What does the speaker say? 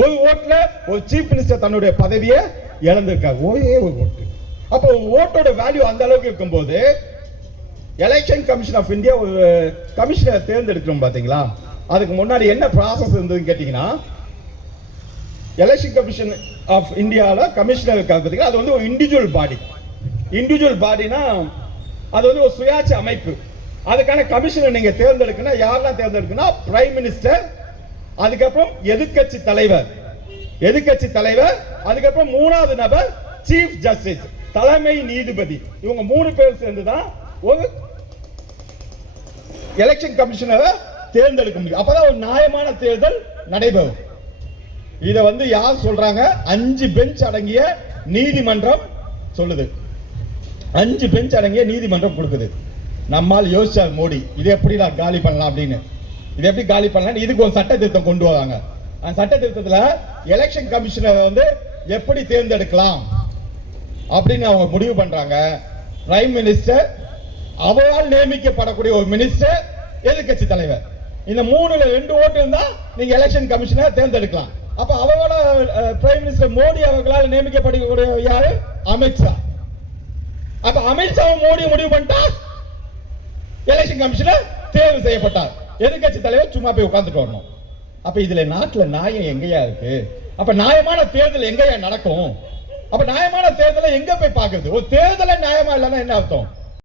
ஒரு ஓட்டுல ஒரு chief minister தன்னுடைய பதவியை இழந்திருக்காரு, ஒரே ஒரு ஓட்டு. அப்போ ஓட்டோட வேல்யூ அந்த அளவுக்கு இருக்கும்போது எலெக்ஷன் கமிஷன் ஆஃப் இந்தியா ஒரு கமிஷனரை தேர்ந்தெடுக்கிறோம் பாத்தீங்களா, அதுக்கு முன்னாடி என்ன ப்ராசஸ் இருந்ததுன்னு கேட்டீங்கன்னா, எலெக்ஷன் கமிஷன் ஆஃப் இந்தியாவில் கமிஷனர் இருக்காது பார்த்தீங்கன்னா, அது வந்து ஒரு இண்டிவிஜுவல் பாடி. இண்டிவிஜுவல் பாடினா அது வந்து ஒரு சுயாட்சி அமைப்பு. அதுக்கான கமிஷனர் நீங்க தேர்ந்தெடுக்கணும். யாரெல்லாம் தேர்ந்தெடுக்கணும்? பிரைம் மினிஸ்டர், அதுக்கப்புறம் எதிர்கட்சி தலைவர், அதுக்கப்புறம் மூணாவது நபர் சீஃப் ஜஸ்டிஸ், தலைமை நீதிபதி. இவங்க 3 பேர் சேர்ந்துதான் ஒரு எலெக்ஷன் கமிஷனரை தேர்ந்தெடுக்க முடியும். அப்பதான் ஒரு நியாயமான தேர்தல் நடைபெறும். இத வந்து யார் சொல்றாங்க? 5 பெஞ்ச் அடங்கிய நீதிமன்றம் சொல்லுது. 5 பெஞ்ச் அடங்கிய நீதிமன்றம் கொடுக்குது. நம்மால் யோசிச்சார் மோடி, இதை எப்படி நான் காலி பண்ணலாம் அப்படின்னு. இதை எப்படி காலி பண்ணலாம்? இதுக்கு ஒரு சட்ட திருத்தம் கொண்டு வராங்க. அந்த சட்ட திருத்தத்துல எலெக்ஷன் கமிஷனரை வந்து எப்படி தேர்ந்தெடுக்கலாம் அப்படின்னு அவங்க முடிவு பண்றாங்க. பிரைம் மினிஸ்டர், அவரால் நியமிக்கப்படக்கூடிய ஒரு மினிஸ்டர், எதிர்கட்சி தலைவர். இந்த 3ல 2 ஓட்டு இருந்தா நீங்க எலெக்ஷன் கமிஷனரை தேர்ந்தெடுக்கலாம். அப்ப அவரோட பிரைம் மினிஸ்டர் மோடி அவர்களால் நியமிக்கப்படக்கூடிய யாரு? அமித்ஷா. அப்ப அமித்ஷா மோடி முடிவு பண்ணிட்டா எலெக்ஷன் கமிஷனர் தேர்வு செய்யப்பட்டார். எதிர்கட்சி தலைவர் சும்மா போய் உட்கார்ந்துட்டு வரணும். அப்ப இதுல நாட்டுல நியாயம் எங்கயா இருக்கு? அப்ப நியாயமான தேர்தல் எங்கயா நடக்கும்? அப்ப நியாயமான தேர்தலை எங்க போய் பாக்குறது? ஒரு தேர்தலை நியாயமா இல்லைன்னா என்ன அர்த்தம்?